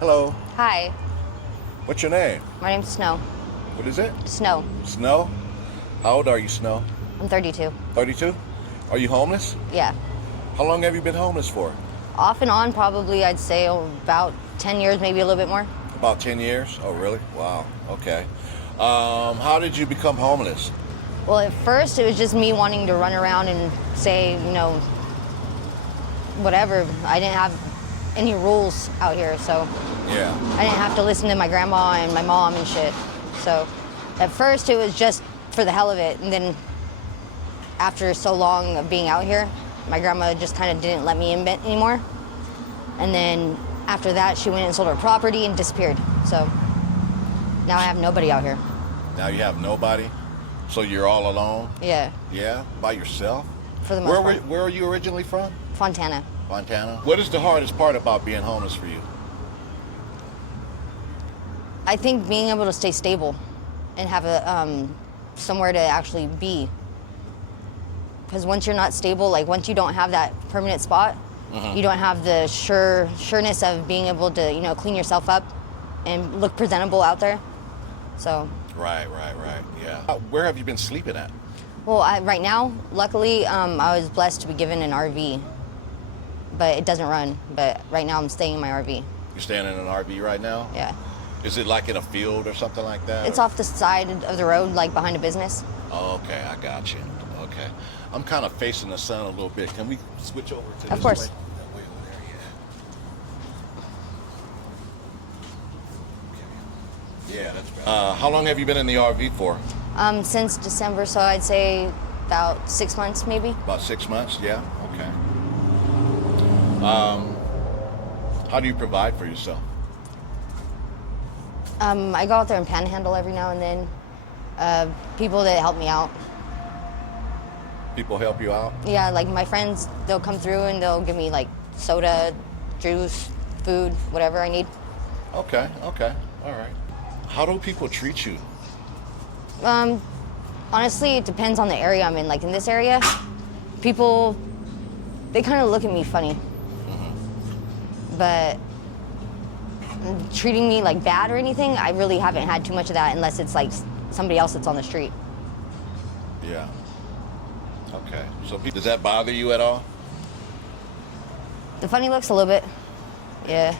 Hello. Hi, What's your name? my name's Snow. What is it? Snow. Snow? How old are you, Snow? I'm 32. 32? Are you homeless? Yeah. How long have you been homeless for? Off and on, probably, I'd say about 10 years, maybe a little bit more. About 10 years? Oh, really? Wow. Okay. How did you become homeless? Well, at first, it was just me wanting to run around and say, whatever. I didn't have any rules out here, so Yeah. I didn't have to listen to my grandma and my mom and shit. So at first, it was just for the hell of it. And then after so long of being out here, my grandma just kind of didn't let me in anymore. And then after that, she went and sold her property and disappeared. So now I have nobody out here. Now you have nobody? So you're all alone? Yeah, Yeah? By yourself? for the most part. Where are you originally from? Fontana. Montana? What is the hardest part about being homeless for you? I think being able to stay stable and have a somewhere to actually be. Because once you're not stable, like once you don't have that permanent spot, you don't have the sureness of being able to, clean yourself up and look presentable out there. So. Right. Yeah. Where have you been sleeping at? Well, right now, luckily, I was blessed to be given an RV, but it doesn't run. But right now, I'm staying in my RV. You're staying in an RV right now? Yeah. Is it like in a field or something like that? It's off the side of the road, like behind a business. Oh, okay, I got you. Okay. I'm kind of facing the sun a little bit. Can we switch over to this Of course. way? That way over there, yeah. Okay. Yeah, that's better. How long have you been in the RV for? Since December, so I'd say about 6 months, maybe. About 6 months, yeah? Okay. How do you provide for yourself? I go out there and panhandle every now and then. People that help me out. People help you out? Yeah, like my friends, they'll come through and they'll give me like soda, juice, food, whatever I need. Okay, all right. How do people treat you? Honestly, it depends on the area I'm in. Like in this area, people, they kind of look at me funny. But treating me like bad or anything, I really haven't had too much of that unless it's like somebody else that's on the street. Yeah. Okay. So does that bother you at all? The funny looks a little bit. Yeah.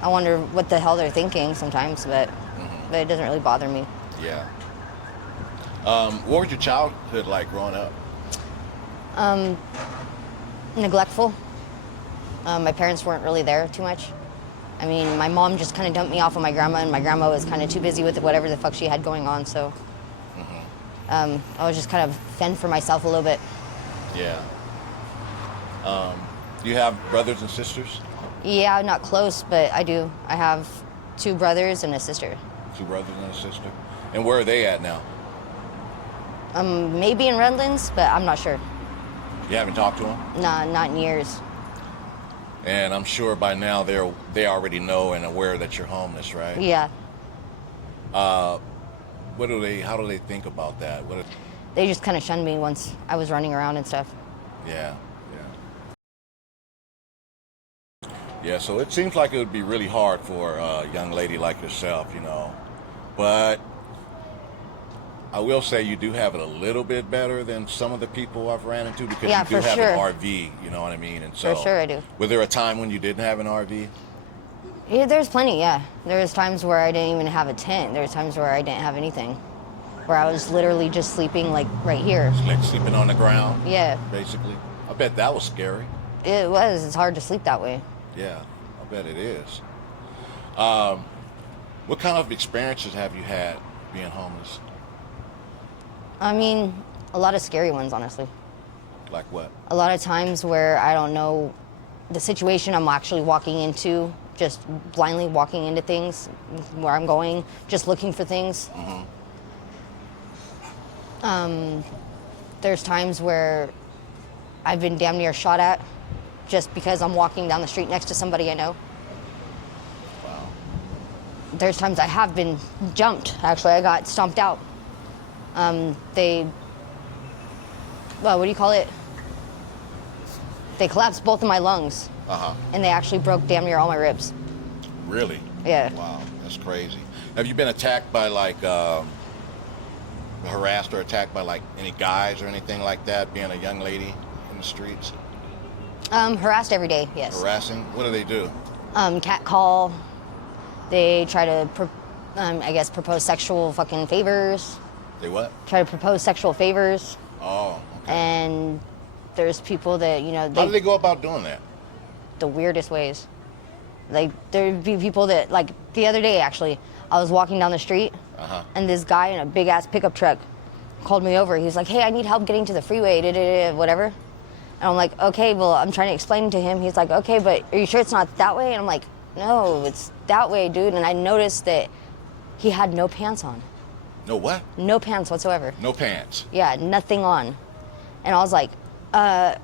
I wonder what the hell they're thinking sometimes, but it doesn't really bother me. Yeah. What was your childhood like growing up? Neglectful. My parents weren't really there too much. I mean, my mom just kind of dumped me off on my grandma, and my grandma was kind of too busy with whatever the fuck she had going on, so I was just kind of fend for myself a little bit. Yeah. Do you have brothers and sisters? Yeah, not close, but I do. I have 2 brothers and a sister. 2 brothers and a sister. And where are they at now? Maybe in Redlands, but I'm not sure. You haven't talked to them? Nah, not in years. And I'm sure by now they already know and aware that you're homeless, right? Yeah. How do they think about that? They just kind of shunned me once I was running around and stuff. Yeah. Yeah, so it seems like it would be really hard for a young lady like yourself, But I will say you do have it a little bit better than some of the people I've ran into because Yeah, you do for have sure. an RV, you know what I mean? And so, For sure I do. Was there a time when you didn't have an RV? Yeah, there's plenty, yeah. There was times where I didn't even have a tent. There was times where I didn't have anything. Where I was literally just sleeping like right here. Like sleeping on the ground? Yeah. Basically. I bet that was scary. It was. It's hard to sleep that way. Yeah, I bet it is. What kind of experiences have you had being homeless? I mean, a lot of scary ones, honestly. Like what? A lot of times where I don't know the situation I'm actually walking into, just blindly walking into things, where I'm going, just looking for things. There's times where I've been damn near shot at just because I'm walking down the street next to somebody I know. Wow. There's times I have been jumped. Actually, I got stomped out. What do you call it? They collapsed both of my lungs. And they actually broke damn near all my ribs. Really? Yeah. Wow, that's crazy. Have you been attacked by like harassed or attacked by like any guys or anything like that? Being a young lady in the streets, Harassed every day, yes. harassing. What do they do? Cat call. They try to, I guess, propose sexual fucking favors. They what? Try to propose sexual favors. Oh, okay. And there's people that, How do they go about doing that? the weirdest ways. Like, there'd be people that, like, the other day, actually, I was walking down the street, and this guy in a big-ass pickup truck called me over. He was like, hey, I need help getting to the freeway, whatever. And I'm like, okay, well, I'm trying to explain to him. He's like, okay, but are you sure it's not that way? And I'm like, no, it's that way, dude. And I noticed that he had no pants on. No what? No pants whatsoever. No pants. Yeah, nothing on. And I was like, try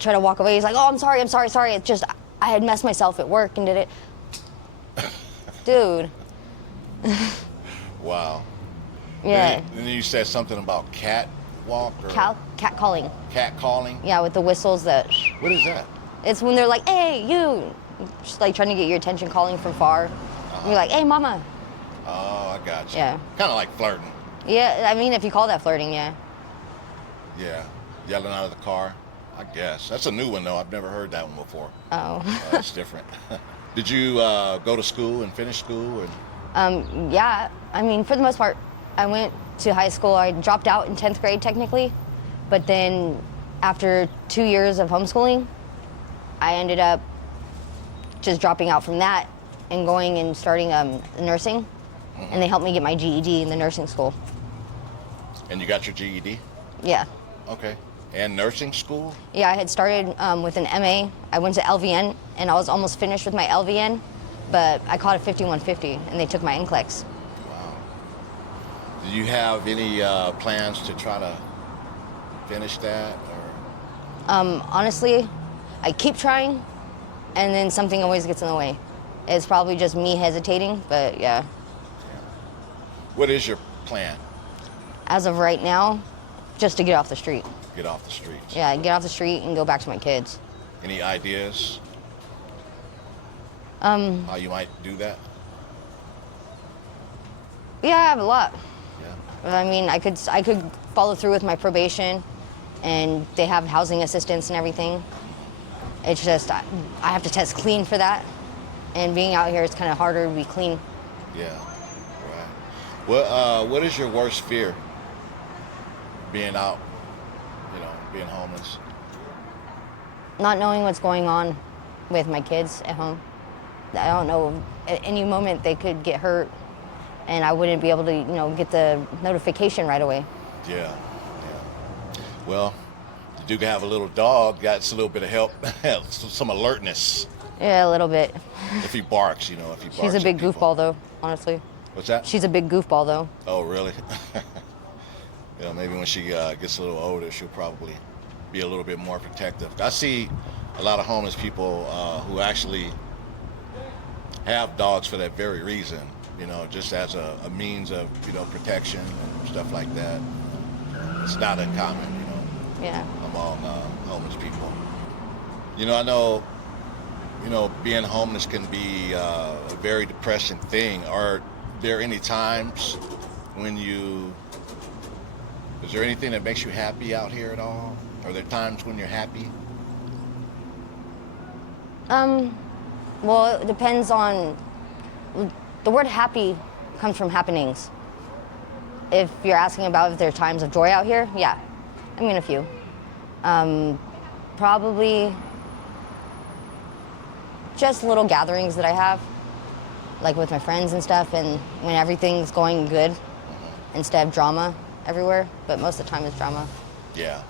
to walk away. He's like, oh, I'm sorry. It's just, I had messed myself at work and did it. Dude. Wow. Yeah. And then you said something about cat walk or Cat calling. cat calling. Yeah, with the whistles that. What is that? It's when they're like, hey, you. Just like trying to get your attention, calling from far. And you're like, hey, mama. Oh, I got you. Yeah. Kind of like flirting. Yeah, I mean, if you call that flirting, yeah. Yeah. Yelling out of the car. I guess. That's a new one, though. I've never heard that one before. Oh. That's different. Did you go to school and finish school? Yeah, I mean, for the most part, I went to high school. I dropped out in 10th grade, technically. But then after 2 years of homeschooling, I ended up just dropping out from that and going and starting nursing. And they helped me get my GED in the nursing school. And you got your GED? Yeah. Okay. And nursing school? Yeah, I had started with an MA. I went to LVN, and I was almost finished with my LVN, but I caught a 5150, and they took my NCLEX. Wow. Do you have any plans to try to finish that? Or? Honestly, I keep trying, and then something always gets in the way. It's probably just me hesitating, but yeah. What is your plan? As of right now, just to get off the street. Get off the streets? Yeah, get off the street and go back to my kids. Any ideas? How you might do that? Yeah, I have a lot. Yeah. I mean, I could follow through with my probation, and they have housing assistance and everything. It's just I have to test clean for that, and being out here, it's kind of harder to be clean. Yeah. Right. What is your worst fear? Being out, being homeless. Not knowing what's going on with my kids at home. I don't know. At any moment they could get hurt, and I wouldn't be able to, get the notification right away. Yeah. Well, you do have a little dog. Got a little bit of help, some alertness. Yeah, a little bit. If he barks, if he barks. She's a big at people. goofball, though. Honestly. What's that? She's a big goofball, though. Oh, really? Maybe when she gets a little older, she'll probably be a little bit more protective. I see a lot of homeless people who actually have dogs for that very reason, just as a means of, protection and stuff like that. It's not uncommon, Yeah. among homeless people. I know, being homeless can be a very depressing thing. Are there any times when is there anything that makes you happy out here at all? Are there times when you're happy? Well, it depends on. The word happy comes from happenings. If you're asking about if there are times of joy out here, yeah. I mean, a few. Probably just little gatherings that I have, like with my friends and stuff, and when everything's going good instead of drama everywhere, but most of the time it's drama. Yeah.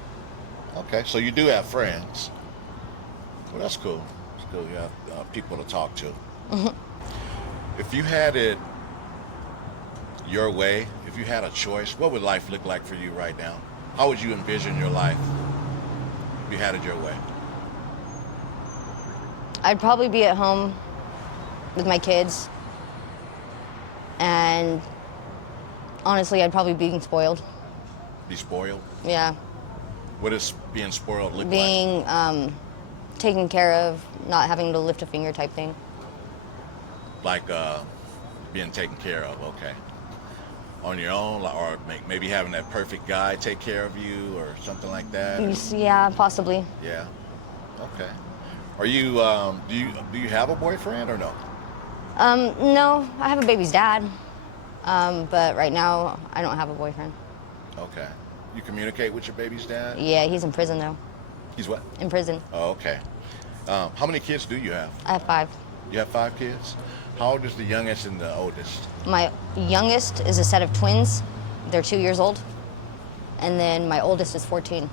Okay, so you do have friends. Well, that's cool. It's cool. You have people to talk to. If you had it your way, if you had a choice, what would life look like for you right now? How would you envision your life if you had it your way? I'd probably be at home with my kids, and honestly, I'd probably be being spoiled. Be spoiled? Yeah. What does being spoiled look like? Being taken care of, not having to lift a finger type thing. like being taken care of? Okay. On your own, or maybe having that perfect guy take care of you, or something like that. Yeah, possibly. Yeah. Okay. Are you do you have a boyfriend or no? No, I have a baby's dad. But right now, I don't have a boyfriend. Okay. You communicate with your baby's dad? Yeah, he's in prison though. He's what? In prison. Oh, okay. How many kids do you have? I have 5. You have 5 kids? How old is the youngest and the oldest? My youngest is a set of twins. They're 2 years old. And then my oldest is 14.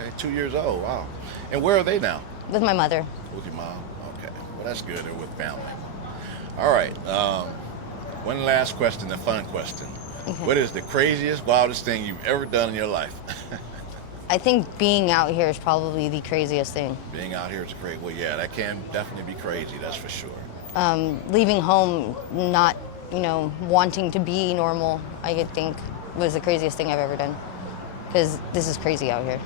Okay, 2 years old. Wow. And where are they now? With my mother. With your mom? Okay. Well, that's good. They're with family. All right. One last question, a fun question. What is the craziest, wildest thing you've ever done in your life? I think being out here is probably the craziest thing. Being out here is great. Well, yeah, that can definitely be crazy. That's for sure. Leaving home, not, wanting to be normal, I could think was the craziest thing I've ever done. Because this is crazy out here.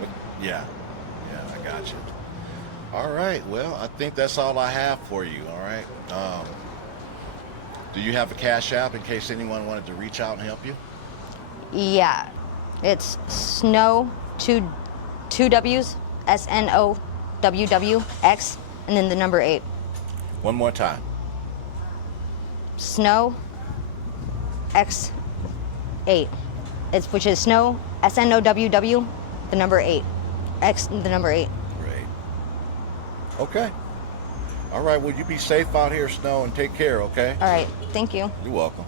But, yeah, I got you. All right. Well, I think that's all I have for you. All right. Do you have a Cash App in case anyone wanted to reach out and help you? Yeah, it's Snow, two W's, SNOWWX, and then the number 8. One more time. Snow X 8. Which is Snow SNOWW, the number 8. X, the number 8. Great. Okay. All right. Well, you be safe out here, Snow, and take care, okay? All right, thank you. You're welcome.